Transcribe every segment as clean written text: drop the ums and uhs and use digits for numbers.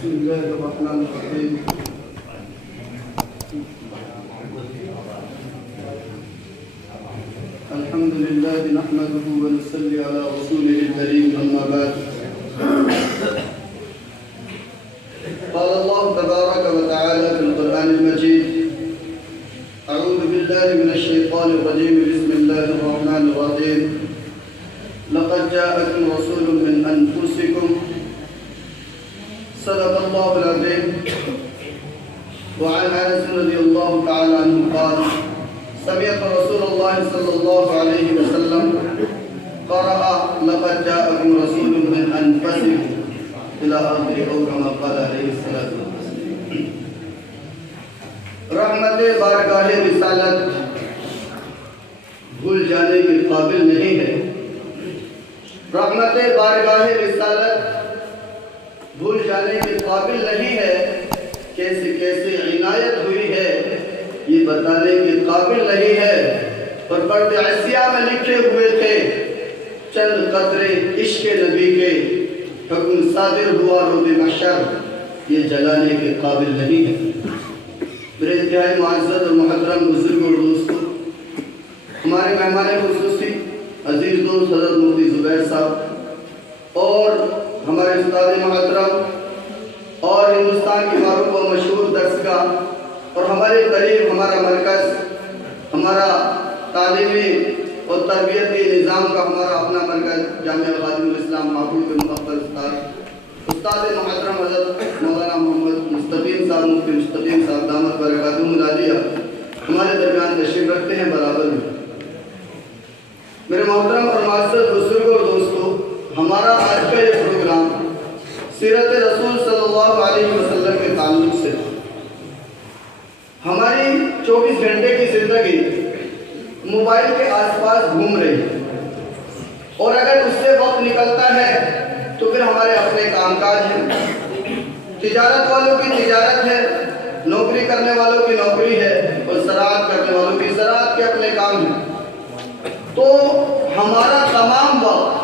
بسم الله الرحمن الرحيم. الحمد لله نحمده ونصلي على رسوله الكريم، أما بعد. قال الله تبارك وتعالى في القرآن المجيد: أعوذ بالله من الشيطان الرجيم، بسم الله الرحمن الرحيم. لقد جاءكم رسول من أنفسكم صدق الله العظيم. وعن أنس رضي الله تعالى عنه قال: سمعت رسول الله صلى الله عليه وسلم قرأ: لقد جاءكم رسول من أنفسكم إلى آخر أو كما قال عليه الصلاة والسلام. رحمت بارگاہ رسالت بھول جانے کے قابل نہیں ہے. رحمت بارگاہ رسالت بھول جانے کے قابل نہیں ہے. کیسے کیسے عنایت ہوئی ہے یہ بتانے کے قابل نہیں ہے. اور پرد عصیہ میں لکھے ہوئے تھے چند قطرے عشق نبی کے، حکم صادر ہوا روز محشر یہ جلانے کے قابل نہیں ہے. میرے انتہائی معزز اور محترم بزرگ اور دوستوں، ہمارے مہمان خصوصی عزیز دوست حضرت مفتی زبیر صاحب اور ہمارے استاد محترم اور ہندوستان کی معروف و مشہور درسگاہ اور ہمارے قریب ہمارا مرکز، ہمارا تعلیمی اور تربیتی نظام کا ہمارا اپنا مرکز جامعہ خادم الاسلام ماحول کے مفخر استاد محترم حضرت مولانا محمد مستقیم صاحب، مفتی مستقیم صاحب دامت برکاتہم العالیہ ہمارے درمیان تشریف رکھتے ہیں برابر میں. میرے محترم اور معزز بزرگوں اور دوستوں، ہمارا آج کا یہ پروگرام سیرت رسول صلی اللہ علیہ وسلم کے تعلق سے. ہماری 24 گھنٹے کی زندگی موبائل کے آس پاس گھوم رہی ہے، اور اگر اس سے وقت نکلتا ہے تو پھر ہمارے اپنے کام کاج ہیں. تجارت والوں کی تجارت ہے، نوکری کرنے والوں کی نوکری ہے، اور زراعت کرنے والوں کی زراعت کے اپنے کام ہیں. تو ہمارا تمام وقت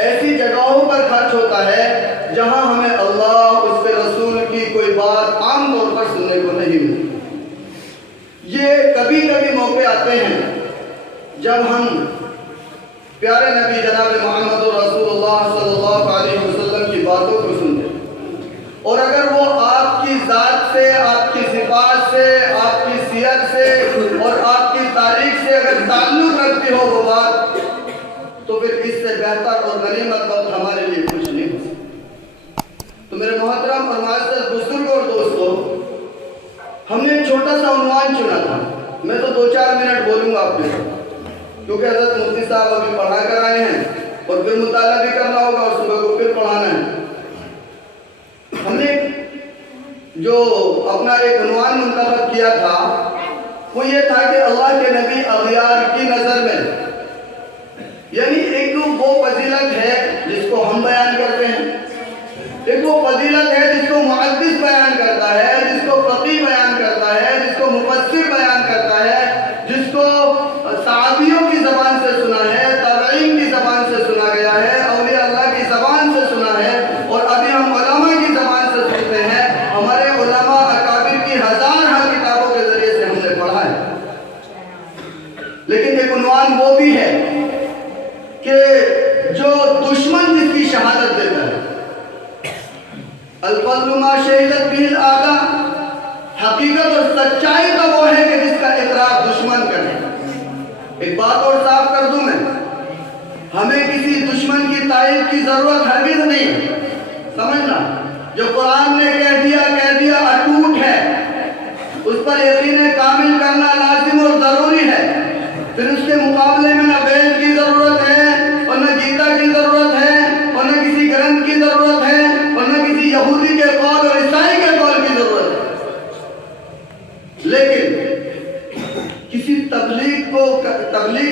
ایسی جگہوں پر خرچ ہوتا ہے جہاں ہمیں اللہ اس کے رسول کی کوئی بات عام طور پر سننے کو نہیں ملتی. یہ کبھی کبھی موقع آتے ہیں جب ہم پیارے نبی جناب محمد رسول اللہ صلی اللہ علیہ وسلم کی باتوں کو سنتے ہیں، اور اگر وہ آپ کی ذات سے، آپ کی صفات سے، آپ کی سیرت سے اور آپ کی تاریخ سے اگر تعلق رکھتی ہو وہ بات، تو پھر اس سے بہتر اور غنیمت وقت ہمارے لیے کچھ نہیں ہو سکتا. تو میرے محترم اور معزز بزرگوں اور دوستوں، ہم نے ایک چھوٹا سا عنوان چنا تھا. میں تو 2-4 منٹ بولوں گا آپ کے ساتھ، کیونکہ حضرت مفتی صاحب ابھی پڑھا کر آئے ہیں اور پھر مطالعہ بھی کرنا ہوگا اور صبح کو پھر پڑھانا ہے. ہم نے جو اپنا ایک عنوان منتخب کیا تھا وہ یہ تھا کہ اللہ کے نبی اغیار کی نظر میں، یعنی ایک وہ فضیلت ہے جس کو ہم بیان کرتے ہیں، ایک وہ فضیلت ہے جس کو محدث بیان کرتا ہے، جس کو فقیہ بیان کرتا ہے، جس کو مفسر بیان کرتا ہے، جس کو صحابیوں کی زبان سے سنا ہے، تابعین کی زبان سے سنا گیا ہے، اولیاء اللہ کی زبان سے سنا ہے، اور ابھی ہم علماء کی زبان سے سنتے ہیں. ہمارے علماء اکابر کی ہزارہ کتابوں کے ذریعے سے ہم نے پڑھا ہے. لیکن ایک عنوان وہ بھی ہے کہ جو دشمن جس کی شہادت دیتا ہے، الفضل ما شہدت به الاعداء، حقیقت اور سچائی کا وہ ہے کہ جس کا اقرار دشمن کرے. ایک بات اور صاف کر دوں میں، ہمیں کسی دشمن کی تائید کی ضرورت ہرگز نہیں ہے. سمجھنا، جو قرآن نے کہہ دیا اٹوٹ ہے، اس پر یقین کامل کرنا لازم اور ضروری ہے. پھر اس کے مقابلے میں نہ وید کی ضرورت ہے، اور نہ گیتا کی ضرورت ہے، اور نہ کسی گرنتھ کی ضرورت ہے، اور نہ کسی یہودی کے قول اور عیسائی کے قول کی ضرورت ہے. لیکن کسی تبلیغ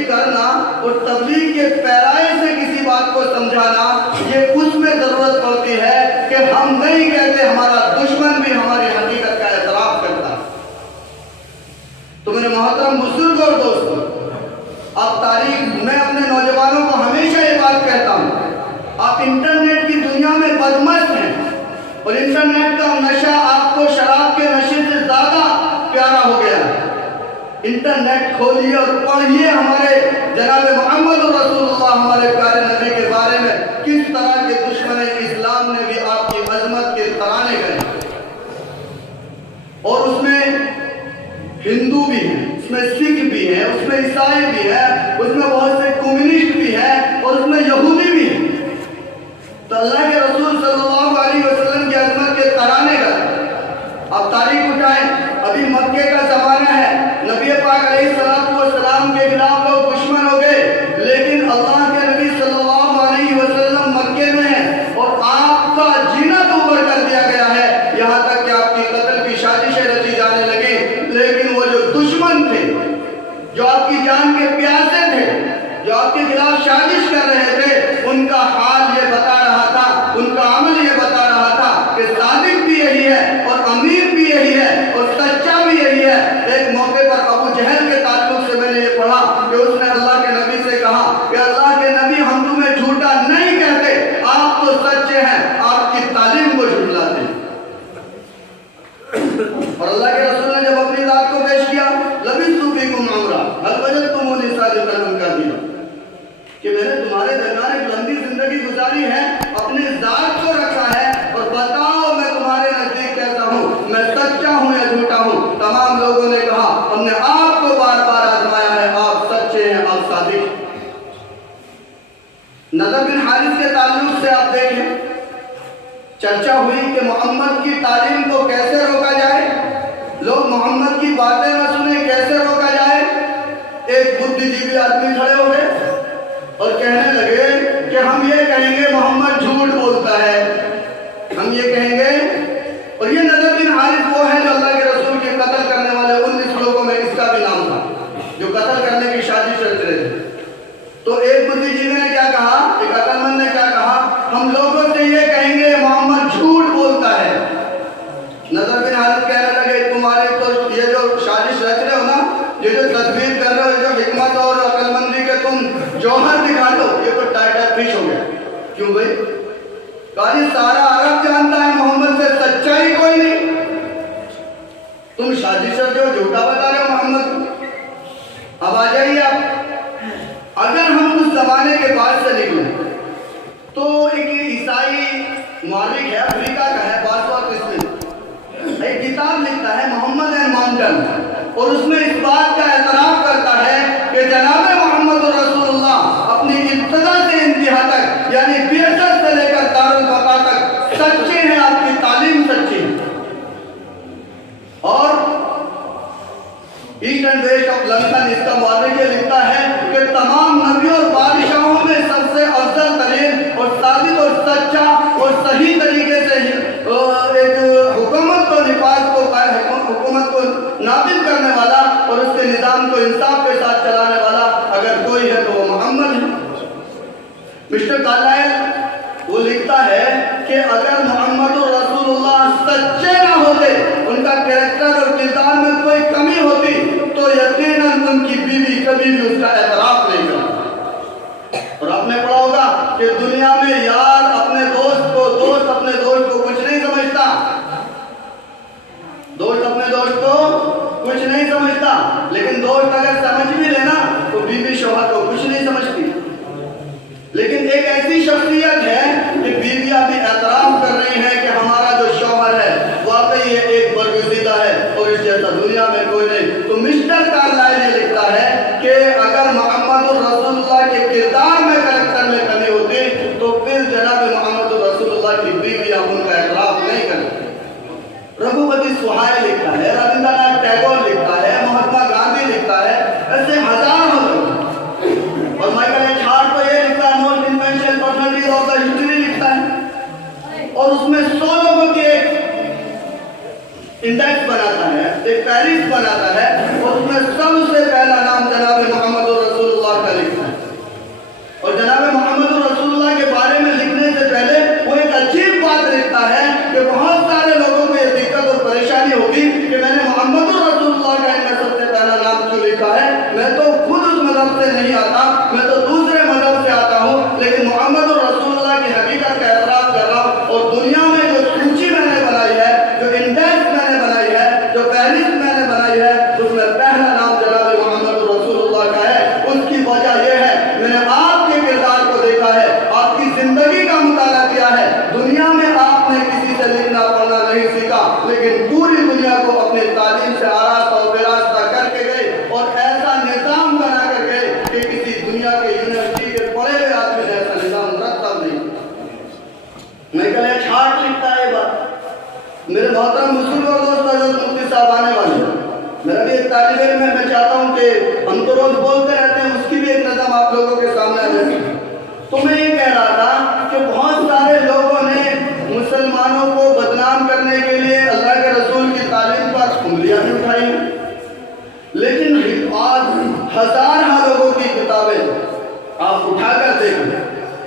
کرنا اور تبلیغ کے پیرائے سے کسی بات کو سمجھانا، یہ اس میں ضرورت پڑتی ہے کہ ہم نہیں کہتے، ہمارا دشمن بھی ہماری حقیقت کا اعتراف کرتا. تو میرے محترم بزرگ اور دوستوں، آپ تاریخ، میں اپنے نوجوانوں کو ہمیشہ یہ بات کہتا ہوں، آپ انٹرنیٹ کی دنیا میں بدمست ہیں، اور انٹرنیٹ کا نشہ آپ کو شراب کے نشے سے زیادہ پیارا ہو گیا۔ انٹرنیٹ کھولیے اور پڑھیے ہمارے جناب محمد رسول اللہ ہمارے پیارے نبی کے بارے میں کس طرح کے دشمن اسلام نے بھی آپ کی عظمت کے ترانے گئے، اور اس میں ہندو بھی ہیں، اس میں سکھ بھی ہیں، اس میں عیسائی بھی ہیں، اس میں بہت سے کمیونسٹ بھی ہیں، اور اس میں یہودی بھی ہیں۔ تو اللہ کے رسول صلی اللہ علیہ وسلم کی عظمت کے ترانے گئے۔ اب تاریخ اٹھائیں، ابھی مکے کا زمانہ ہے، نبی پاک علیہ السلام کے خلاف لوگ دشمن ہو گئے، لیکن اللہ کے نبی صلی اللہ علیہ وسلم مکے میں ہیں اور آپ کا جینا دوبر کر دیا گیا ہے، یہاں تک کہ آپ کی قتل کی سازشیں رچی جانے لگی۔ لیکن وہ جو دشمن تھے، جو آپ کی جان کے پیاسے تھے، جو آپ کے خلاف سازش کر رہے تھے، ان کا حال یہ بتا رہا تھا، ان کا عمل یہ بتا رہا تھا کہ صادق بھی یہی ہے اور امین بھی یہی ہے اور سچا بھی یہی ہے۔ ایک موقع پر ابو جہل کے تعلق سے میں نے یہ پڑھا کہ اس نے اللہ کے نبی سے کہا کہ اللہ کے نبی ہم تمہیں جھوٹا نہیں کہتے، آپ تو سچے ہیں، آپ کی تعلیم کو جھٹلاتے ہیں۔ اور اللہ کے رسول نے جب اپنی ذات کو پیش کیا، لبثت فیکم عمرا هل وجدتمونی صادقا ام کاذبا، کہ میں نے تمہارے درمیان ایک لمبی زندگی گزاری ہے، اپنی ذات کو رکھا ہے، اور بتاؤ میں تمہارے نزدیک کیسا ہوں، میں سچا ہوں یا جھوٹا ہوں؟ تمام لوگوں نے کہا ہم نے آپ کو بار بار آزمایا ہے، آپ سچے ہیں، آپ صادق ہیں۔ نضر بن حارث کے تعلق سے آپ دیکھیں، چرچا ہوئی کہ محمد کی تعلیم کو کیسے روکا جائے، لوگ محمد کی باتیں نہ سنیں، کیسے روکا جائے۔ ایک بدھی جیوی آدمی کھڑے ہو گئے اور کہنے لگے کہ ہم یہ کہیں گے محمد جھوٹ بولتا ہے، ہم یہ کہیں گے۔ اور یہ نضر بن حارث وہ ہے جو اللہ کے رسول کے قتل کرنے والے 19 لوگوں میں اس کا بھی نام تھا، جو قتل کرنے کی سازش رچ رہے تھے۔ تو ایک بدھی جیوی نے کیا کہا، ایک عقل مند نے کیا کہا، ہم لوگوں سے یہ کہیں گے محمد جھوٹ بولتا ہے۔ نضر بن حارث کہنے لگے تمہارے تو یہ جو سازش رچ رہے ہو نا، یہ جو تدبیر کر رہے ہو، جو حکمت اور عقل مندی کے تم جوہر دکھا دو، یہ تو ٹائٹل فش ہو گیا۔ کیوں بھائی؟ کہا سارا عرب جانتا ہے محمد سے سچائی کوئی نہیں، تم سازش جو جھوٹا بتا رہے ہو محمد کو۔ اب آ جائیے آپ، اگر ہم اس زمانے کے بعد سے نکلیں تو ایک عیسائی مورخ ہے، افریقہ کا ہے، باسوات اسمتھ، ایک کتاب لکھتا ہے محمد اینڈ مانٹن، اور اس میں اس بات کا اعتراف کرتا ہے کہ جناب محمد رسول اللہ اپنی ابتدا سے انتہا تک، یعنی بعثت سے لے کر دارالبقا تک سچے ہیں، آپ کی تعلیم سچی ہے۔ اور east and west of London اس کا مورخ یہ لکھتا ہے کہ تمام نبیوں اور بادشاہوں میں سب سے افضل ترین اور صادق اور سچا اور صحیح طریقے سے ایک حکومت کو نافذ کرنے والا اور اس کے نظام کو انصاف کے ساتھ چلانے والا اگر کوئی ہے تو وہ محمد ہے۔ مسٹر کارلائل وہ لکھتا ہے کہ اگر محمد رسول اللہ سچے نہ ہوتے، ان کا کریکٹر اور کردار میں کوئی کمی ہوتی، تو یقیناً ان کی بیوی کبھی بھی اس کا اعتراف نہیں کرتی۔ اور آپ نے پڑھا ہوگا کہ دنیا میں یار اپنے دوست کو کچھ نہیں سمجھتا، دوست اپنے دوست کو کچھ نہیں سمجھتا، لیکن دوست اگر سمجھ بھی لینا تو بیوی شوہر کو کچھ نہیں سمجھتی۔ لیکن ایک ایسی شخصیت ہے کہ بیویاں بھی اعتراف کر رہی ہیں کہ ہمارا جو شوہر ہے واقعی یہ ایک برگزیدہ ہے اور اس جیسا دنیا میں کوئی نہیں۔ تو مسٹر کارلائل یہ لکھتا ہے کہ اگر محمد رسول اللہ کے کردار میں کریکٹر میں کمی ہوتی تو پھر جناب محمد رسول اللہ کی بیویاں ان کا اعتراف نہیں کرتی۔ رگھوپتی سہائے لکھتا ہے، رابندر ناتھ ٹیگور لکھتا ہے، مہاتما گاندھی لکھتا ہے، ایسے ہزاروں لوگ، اور مائیکل ایچ ہارٹ کو یہ لکھتا ہے، most influential personalities of the history لکھتا ہے، اور اس میں 100 لوگوں کی ایک انڈیکس بناتا ہے، ایک فہرست بناتا ہے، اور اس میں سب سے پہلا نام جناب محمد رسول اللہ کا لکھتا ہے۔ اور جناب محمد رسول اللہ کے بارے میں لکھنے سے پہلے وہ ایک عجیب بات لکھتا ہے کہ بہت سارے لوگوں کو یہ دقت اور پریشانی ہوگی کہ میں نے محمد رسول اللہ کا ان میں سب سے پہلا نام کیوں لکھا ہے، میں تو خود اس مذہب سے نہیں آتا، میں تو دوسرے مذہب سے آتا ہوں، لیکن محمد رسول اللہ کی حقیقت کا اعتراف کر رہا ہوں، اور دنیا میں جو سوچی میں نہیں سیکھا، لیکن پوری دنیا کو اپنی تعلیم سے آراستہ و براستہ کر کے گئے اور ایسا نظام بنا کر گئے کہ کسی دنیا کے یونیورسٹی کے پڑھے ہوئے آدمی نے ایسا نظام مرتب نہیں کیا۔ میں کہلے چھاٹ لکھتا ہے بات۔ میرے محترم بزرگ اور دوست حضرت مفتی صاحب آنے والے ہیں، میرا بھی ایک طالب علم ہے، میں چاہتا ہوں کہ ہم تو روز بولتے رہتے ہیں، اس کی بھی ایک نظم آپ لوگوں کے سامنے آ جائے۔ تو میں یہ کہہ رہا تھا کہ بہت سارے لوگوں نے مسلمانوں کو بدنام کرنے کے لیے اللہ کے رسول کی تعلیم پر انگلیاں بھی اٹھائی ہیں، لیکن آج ہزارہ لوگوں کی کتابیں آپ اٹھا کر دیکھیں،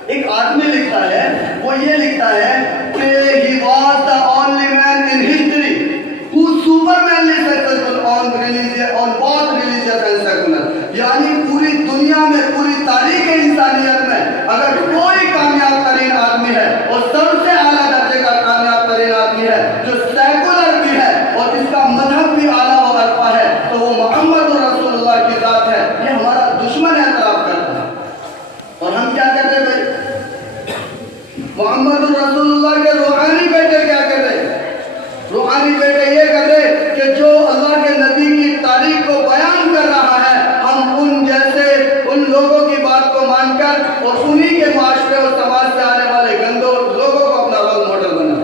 ایک آدمی لکھتا ہے، وہ یہ لکھتا ہے کہ he was the only man in history who supermanly successful on both religious and secular، یعنی پوری دنیا میں، پوری تاریخ انسانیت میں اگر کوئی کامیاب ترین آدمی ہے اور سب سے اعلیٰ درجے کا کامیاب ترین آدمی ہے جو سیکولر بھی ہے اور جس کا مذہب بھی اعلیٰ و برپا ہے، تو وہ محمد رسول اللہ کی ذات ہے۔ یہ ہمارا دشمن اعتراف کرتا ہے اور ہم کیا کہتے ہیں بھائی؟ محمد رسول اللہ کے روحانی بیٹے کیا کر رہے؟ روحانی بیٹے یہ کر رہے کہ جو اللہ کے نبی کی تاریخ کو بیان کر رہا ہے، ہم ان جیسے ان لوگوں کی بات کو مان کر اور انہی کے معاشرے اور سماج سے آنے والے گندوں لوگوں کو اپنا رول ماڈل بنا۔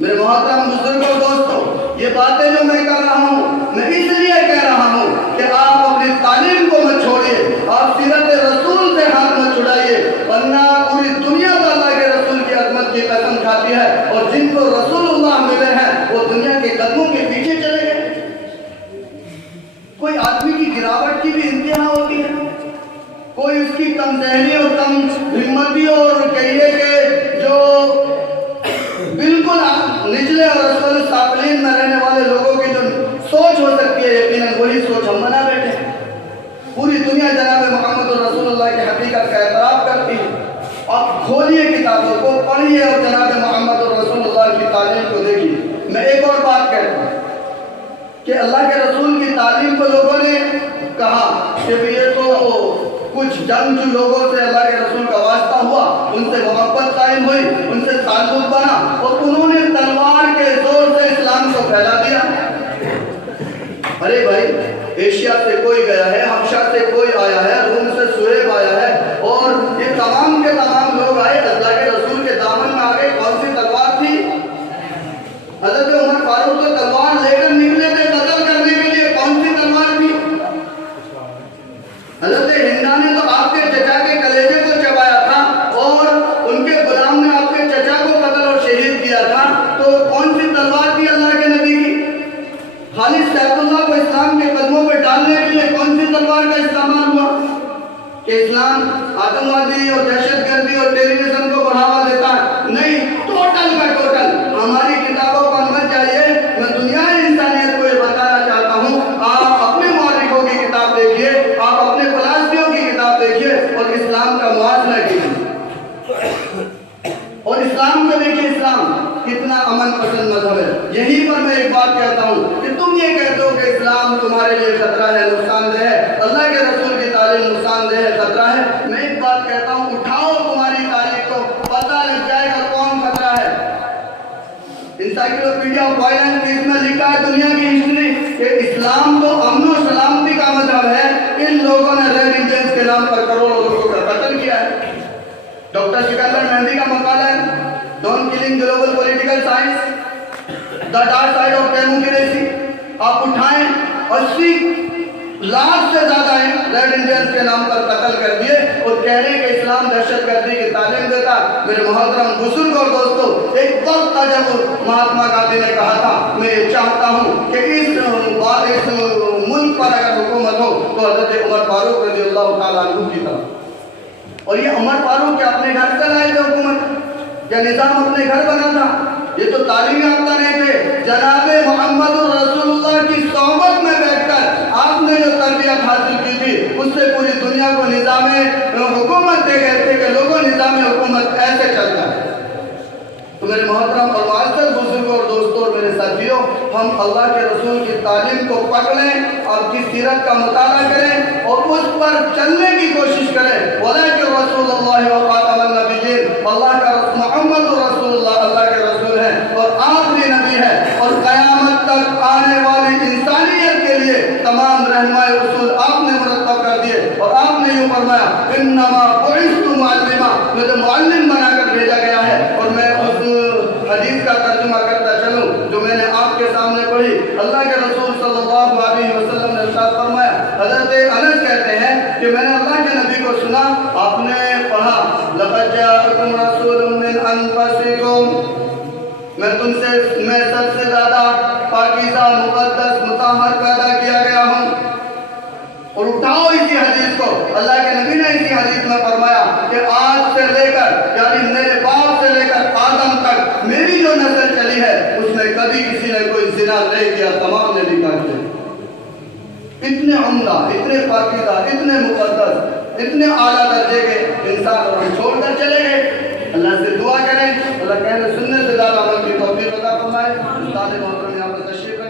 میرے محترم بزرگوں دوستوں، یہ باتیں جو میں کر رہا ہوں، میں اس لیے کہہ رہا ہوں کہ آپ اپنی تعلیم کو مت چھوڑیے، آپ سیرت رسول سے ہاتھ مت چھڑائیے، ورنہ پوری دنیا تو اللہ کے رسول کی عظمت کی قسم کھاتی ہے، اور جن کو رسول اللہ ملے ہیں وہ دنیا کے قدموں کے پیچھے چلے گئے۔ کوئی آدمی کی گراوٹ کی بھی انتہا ہوتی ہے، کوئی اس کی کم ذہنی اور کم ہمتی اور کہیے کہ جو بالکل نچلے اور اسفل السافلین میں رہنے والے لوگوں کی جو سوچ ہو سکتی ہے، یقیناً وہی سوچ ہم بنا بیٹھے ہیں۔ پوری دنیا جناب محمد رسول اللہ کی حقیقت کا اعتراف کرتی ہے۔ آپ کھولیے کتابوں کو، پڑھیے اور جناب محمد رسول اللہ کی تعلیم کو دیکھیے۔ میں ایک اور بات کہتا ہوں کہ اللہ کے رسول کی تعلیم کو لوگوں نے کہا کہ یہ تو کچھ جنگجو لوگوں سے اللہ کے رسول کا واسطہ ہوا، ان سے محبت قائم ہوئی، ان سے تعلق بنا اور انہوں نے تلوار کے زور سے اسلام کو پھیلا دیا۔ ارے بھائی، ایشیا سے کوئی گیا ہے، حبشہ سے کوئی آیا ہے، روم سے سہیب آیا ہے، اور یہ تمام کے تمام لوگ آئے اللہ کے رسول کے دامن میں آگے۔ کون سی تلوار تھی؟ حضرت عمر فاروق تو تلوار لے کر نکلے تھے قتل کرنے کے لیے، کون سی تلوار تھی؟ حضرت ہندا نے تو آپ کے چچا کے کلیجے کو چبایا تھا اور ان کے غلام نے آپ کے چچا کو قتل اور شہید کیا تھا، تو کون سی تلوار تھی اللہ کے نبی کی؟ خالد سیف اللہ کو اسلام کے قدموں پہ ڈالنے کے لیے کون سی تلوار کا استعمال ہوا کہ اسلام آتنوادی اور دہشت گردی اور ٹیررزم کو بڑھاوا دیتا ہے؟ نہیں، ٹوٹل کا ٹوٹل ہماری کتابوں پر مت جائیے۔ میں دنیا انسانیت کو یہ بتانا چاہتا ہوں، آپ اپنے مورخوں کی کتاب دیکھیے، آپ اپنے فلسفیوں کی کتاب دیکھیے اور اسلام کا موازنہ کیجیے اور اسلام کو دیکھیے، اسلام کتنا امن پسند مذہب ہے۔ یہیں پر میں ایک بات کہتا ہوں کہ تم یہ کہتے ہو کہ اسلام تمہارے لیے خطرہ ہے، نقصان دہ ہے، اللہ کے رسول کی تعلیم نقصان دہ ہے، خطرہ ہے۔ میں ایک بات کہتا ہوں، اٹھاؤ تمہاری تاریخ کو، پتہ لگ جائے گا کون خطرہ ہے۔ انسائکلوپیڈیا آف وائلنس کی اس میں لکھا ہے دنیا کی ہسٹری کہ اسلام تو امن و سلامتی کا مذہب ہے، ان لوگوں نے ریڈ انڈینز کے نام پر کروڑوں لوگوں کا قتل کیا ہے۔ ڈاکٹر سکندر مہندی کا مقالہ ہے ڈون کلنگ global political science, the dark side of democracy, آپ اٹھائیں، 80 لاکھ سے زیادہ ہیں ریڈ انڈینز کے نام پر قتل کر دیے اور کہہ رہے ہیں کہ اسلام دہشت گردی کی تعلیم دیتا۔ میرے محترم بزرگ اور دوستو، ایک وقت تھا جب مہاتما گاندھی نے کہا تھا میں چاہتا ہوں کہ اس ملک پر اگر حکومت ہو تو حضرت عمر فاروق رضی اللہ تعالیٰ عنہ کی طرح۔ اور یہ عمر فاروق کیا اپنے گھر سے لائے تھے حکومت؟ کیا نظام اپنے گھر بنا تھا؟ یہ تو تعلیم یافتہ نہیں تھے۔ جناب محمد رسول اللہ کی صحبت میں بیٹھ کر آپ نے جو تربیت حاصل کی تھی اس سے پوری دنیا کو نظام حکومت دے گئے تھے کہ لوگوں نظام حکومت ایسے چلتا ہے۔ تو میرے محترم اور معزز بزرگوں اور دوستوں اور میرے ساتھیوں، ہم اللہ کے رسول کی تعلیم کو پکڑیں، آپ کی سیرت کا مطالعہ کریں اور اس پر چلنے کی کوشش کریں۔ وَلَٰكِن رسول اللہ وَخَاتَمَ النَّبِيِّينَ، اللہ کا محمد رسول اللہ اللہ کے رسول ہیں اور آپ اللہ کے رسول صلی اللہ علیہ وسلم نے ارشاد فرمایا، حضرت انس کہتے ہیں کہ میں نے اللہ کے نبی کو سنا، آپ نے پڑھا لَقَدْ جَاءَكُمْ رَسُولٌ مِّنْ أَنفُسِكُمْ، میں سب سے زیادہ پاکیزہ مقدس مطہر پیدا کیا گیا ہوں۔ اور اٹھاؤ اسی حدیث کو، اللہ کے نبی نے اسی حدیث میں فرمایا کہ آج سے لے کر یعنی میرے باپ سے لے کر آدم تک میری جو نسل چلی ہے اس میں کبھی کسی نے کوئی زنا نہیں کیا، تمام نے نکاح کیا۔ اتنے عمدہ، اتنے پاکیزہ، اتنے مقدس، اتنے اعلیٰ درجے کے انسان اور ہم چھوڑ کر چلے گئے۔ اللہ سے دعا کریں، اللہ کہنے سننے سے زیادہ عمل کی توفیق عطا فرمائے۔ استاد محترم یہاں پر تشریف